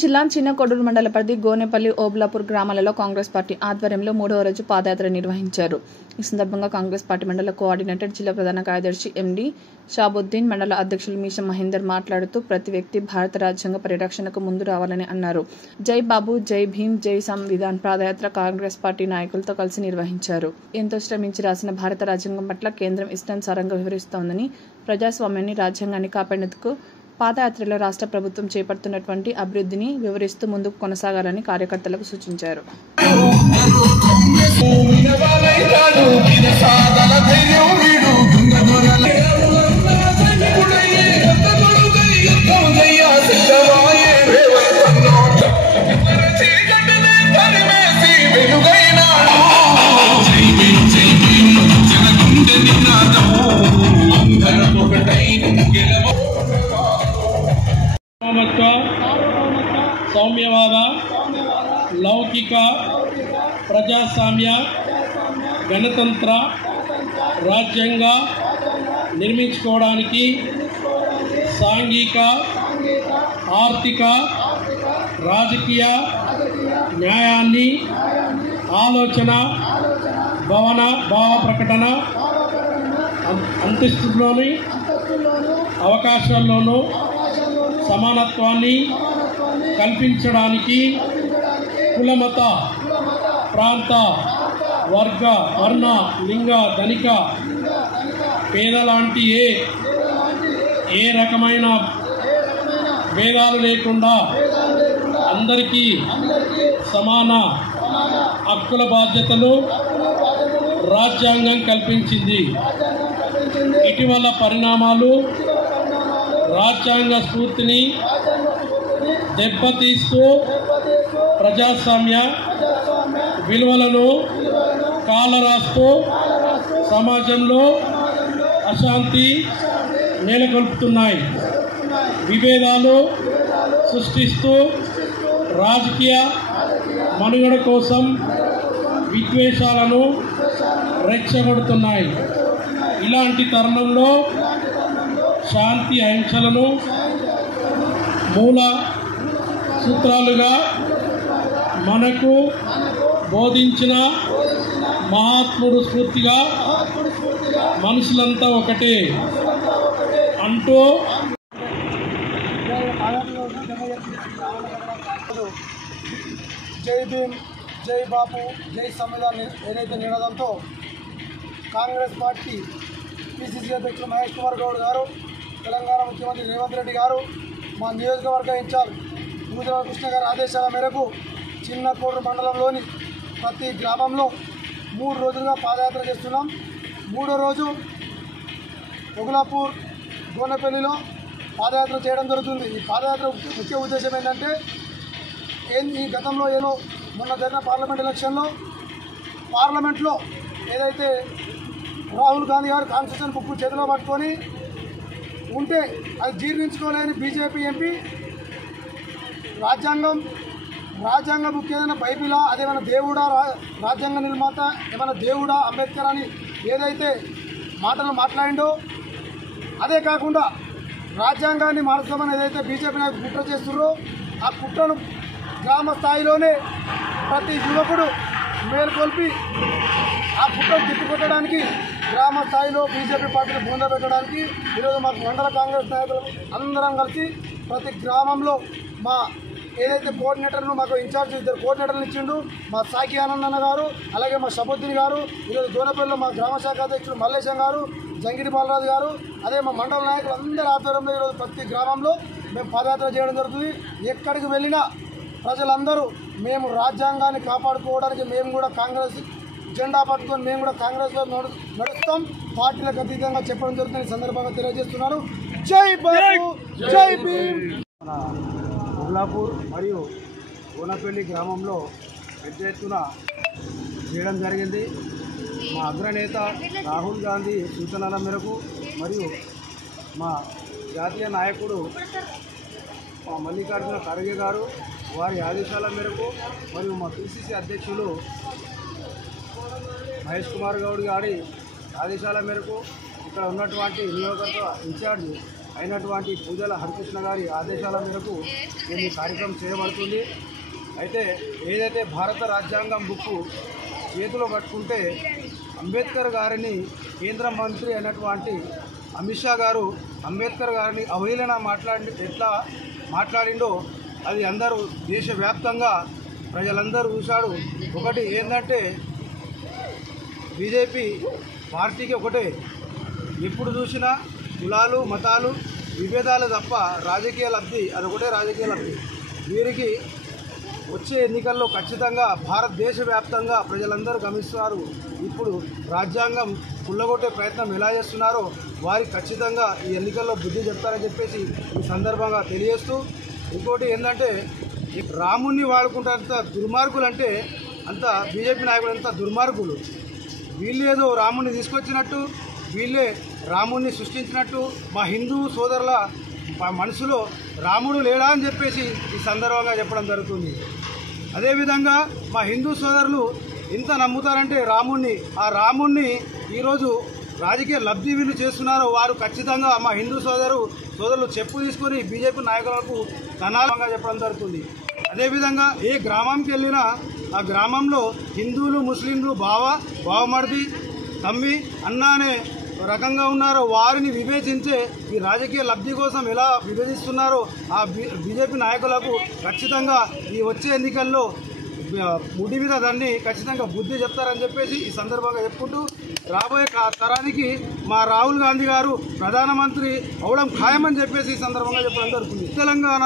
జిల్లా చిన్నకొడూరు మండల పరిధి గోనేపల్లి, ఓబులాపూర్ గ్రామాలలో కాంగ్రెస్ పార్టీ ఆధ్వర్యంలో 3వ రోజు పాదయాత్ర నిర్వహించారు. ఈ సందర్భంగా కాంగ్రెస్ పార్టీ మండల కోఆర్డినేటర్, జిల్లా ప్రధాన కార్యదర్శి ఎండి షాబుద్దీన్, మండల అధ్యక్షులు మీషం మహేందర్ మాట్లాడుతూ ప్రతి వ్యక్తి భారత రాజ్యాంగ పరిరక్షణకు ముందు రావాలని అన్నారు. జై బాబు, జై భీమ్, జై సంవిధాన్ పాదయాత్ర కాంగ్రెస్ పార్టీ నాయకులతో కలిసి నిర్వహించారు. ఎంతో శ్రమించి రాసిన భారత రాజ్యాంగం పట్ల కేంద్రం ఇష్టానుసారంగా వివరిస్తోందని, ప్రజాస్వామ్యాన్ని, రాజ్యాంగాన్ని కాపాడేందుకు పాదయాత్రలో రాష్ట్ర ప్రభుత్వం చేపడుతున్నటువంటి అభివృద్ధిని వివరిస్తూ ముందుకు కొనసాగాలని కార్యకర్తలకు సూచించారు. సౌమ్యవాద, లౌకిక, ప్రజాస్వామ్య, గణతంత్ర రాజ్యాంగ నిర్మించుకోవడానికి సాంఘిక, ఆర్థిక, రాజకీయ న్యాయాన్ని ఆలోచన, భావ ప్రకటన అంతస్తులోని అవకాశాల్లోనూ సమానత్వాన్ని కల్పించడానికి కులమత, ప్రాంత, వర్గ, వర్ణ, లింగ, ధనిక, పేద లాంటి ఏ రకమైన భేదాలు లేకుండా అందరికీ సమాన హక్కుల బాధ్యతలు రాజ్యాంగం కల్పించింది. ఇటీవల పరిణామాలు రాజ్యాంగ స్ఫూర్తిని దెబ్బతీస్తూ ప్రజాస్వామ్య విలువలను కాలరాస్తూ సమాజంలో అశాంతి నెలకొల్పుతున్నాయి. విభేదాలు సృష్టిస్తూ రాజకీయ మనుగడ కోసం విద్వేషాలను రెచ్చగొడుతున్నాయి. ఇలాంటి తరుణంలో శాంతి అహింసలను మూల సూత్రాలుగా మనకు బోధించిన మహాత్ముడు స్ఫూర్తిగా మనుషులంతా ఒకటే అంటూ జై భీమ్, జై బాపు, జై సంవిధాన్ ఏదైతే నినాదంతో కాంగ్రెస్ పార్టీ పిసిసి అధ్యక్షులు మహేష్ కుమార్ గౌడ్ గారు, తెలంగాణ ముఖ్యమంత్రి రేవంత్ రెడ్డి గారు, మా నియోజకవర్గ ఇన్ఛార్జ్ పూజల కృష్ణ గారి ఆదేశాల మేరకు చిన్నకోడూరు మండలంలోని ప్రతి గ్రామంలో 3 రోజులుగా పాదయాత్ర చేస్తున్నాం. 3వ రోజు ఓబులాపూర్, గోనేపల్లిలో పాదయాత్ర చేయడం జరుగుతుంది. ఈ పాదయాత్ర ముఖ్య ఉద్దేశం ఏంటంటే, ఈ గతంలో మొన్న జరిగిన పార్లమెంట్ ఎలక్షన్లో పార్లమెంట్లో ఏదైతే రాహుల్ గాంధీ గారు కాన్స్టిట్యూషన్ బుక్ చేతిలో పట్టుకొని ఉంటే అది జీర్ణించుకోలేని బీజేపీ ఎంపీ రాజ్యాంగ బుక్ ఏదైనా బైబిలా, అదేమైనా దేవుడా, రాజ్యాంగ నిర్మాత ఏమైనా దేవుడా, అంబేద్కర్ అని ఏదైతే మాటలు మాట్లాడిండో, అదే కాకుండా రాజ్యాంగాన్ని మార్చామని ఏదైతే బీజేపీ నాయకులు కుట్ర చేస్తున్నారో, ఆ కుట్రను గ్రామ స్థాయిలోనే ప్రతి యువకుడు మేల్కొల్పి ఆ కుట్రను తిప్పికొట్టడానికి గ్రామ స్థాయిలో బీజేపీ పార్టీని బూందబెట్టడానికి ఈరోజు మాకు మండల కాంగ్రెస్ నాయకులు అందరం కలిసి ప్రతి గ్రామంలో మా ఏదైతే కోఆర్డినేటర్ను మాకు ఇన్ఛార్జ్ 2 కోఆర్డినేటర్లు ఇచ్చిండు, మా సాకి ఆనందన్న గారు, అలాగే మా షబుద్దీన్ గారు, ఈరోజు గోనేపల్లిలో మా గ్రామ శాఖ అధ్యక్షులు మల్లేశం గారు, జంగిడి బాలరాజు గారు, అదే మా మండల నాయకులు అందరి ఆధ్వర్యంలో ఈరోజు ప్రతి గ్రామంలో మేము పాదయాత్ర చేయడం జరుగుతుంది. ఎక్కడికి వెళ్ళినా ప్రజలందరూ మేము రాజ్యాంగాన్ని కాపాడుకోవడానికి మేము కూడా కాంగ్రెస్ జెండా పట్టుకొని మేము కూడా కాంగ్రెస్లో నడుస్తాం, పార్టీలకు అతీతంగా చెప్పడం జరుగుతుంది. సందర్భంగా తెలియజేస్తున్నారు. జై బాబు, జై భీమ్. ఓబులాపూర్ మరియు గోనేపల్లి గ్రామంలో పెద్ద ఎత్తున చేయడం జరిగింది. మా అగ్రనేత రాహుల్ గాంధీ సూచనల మేరకు మరియు మా జాతీయ నాయకుడు మా మల్లికార్జున ఖర్గే గారు వారి ఆదేశాల మేరకు మరియు మా పిసిసి అధ్యక్షులు మహేష్ కుమార్ గౌడ్ గారి ఆదేశాల మేరకు ఇక్కడ ఉన్నటువంటి నియోజకవర్గ ఇన్ఛార్జ్ అయినటువంటి పూజల హరికృష్ణ గారి ఆదేశాల మేరకు ఈ కార్యక్రమం చేయబడుతుంది. అయితే ఏదైతే భారత రాజ్యాంగం బుక్కు చేతిలో పట్టుకుంటే అంబేద్కర్ గారిని కేంద్ర మంత్రి అయినటువంటి అమిత్ షా గారు అంబేద్కర్ గారిని అవహేళన ఎట్లా మాట్లాడిండో అది అందరూ దేశవ్యాప్తంగా ప్రజలందరూ చూశాడు. ఒకటి ఏంటంటే బీజేపీ పార్టీకి ఒకటే, ఎప్పుడు చూసినా కులాలు మతాలు విభేదాలు తప్ప రాజకీయ లబ్ధి, అదొకటే రాజకీయ లబ్ధి. వీరికి వచ్చే ఎన్నికల్లో ఖచ్చితంగా భారతదేశ వ్యాప్తంగా ప్రజలందరూ గమనిస్తున్నారు. ఇప్పుడు రాజ్యాంగం కుళ్ళగొట్టే ప్రయత్నం ఎలా చేస్తున్నారో వారికి ఖచ్చితంగా ఈ ఎన్నికల్లో బుద్ధి చెప్తారని చెప్పేసి ఈ సందర్భంగా తెలియజేస్తూ, ఇంకోటి ఏంటంటే రాముణ్ణి వాడుకుంటారంత దుర్మార్గులు, అంటే అంత బీజేపీ నాయకులు అంత దుర్మార్గులు. వీళ్ళేదో రాముణ్ణి తీసుకొచ్చినట్టు, వీళ్ళే రాముణ్ణి సృష్టించినట్టు మా హిందూ సోదరుల మనసులో రాముడు లేడా అని చెప్పేసి ఈ సందర్భంగా చెప్పడం జరుగుతుంది. అదేవిధంగా మా హిందూ సోదరులు ఎంత నమ్ముతారంటే రాముణ్ణి, ఆ రాముణ్ణి ఈరోజు రాజకీయ లబ్ధి వీళ్ళు చేస్తున్నారో వారు ఖచ్చితంగా మా హిందూ సోదరులు చెప్పు తీసుకొని బీజేపీ నాయకులకు తనాలంగా చెప్పడం జరుగుతుంది. అదేవిధంగా ఏ గ్రామంకి వెళ్ళినా ఆ గ్రామంలో హిందువులు ముస్లింలు బావమర్ది తమ్మి అన్న అనే రకంగా ఉన్నారో వారిని వివేచించే ఈ రాజకీయ లబ్ధి కోసం ఎలా విభజిస్తున్నారో ఆ బీజేపీ నాయకులకు ఖచ్చితంగా ఈ వచ్చే ఎన్నికల్లో ముడి మీద దాన్ని ఖచ్చితంగా బుద్ధి చెప్తారని చెప్పేసి ఈ సందర్భంగా చెప్పుకుంటూ, రాబోయే తరానికి మా రాహుల్ గాంధీ గారు ప్రధానమంత్రి అవడం ఖాయమని చెప్పేసి ఈ సందర్భంగా చెప్పడం జరుగుతుంది. తెలంగాణ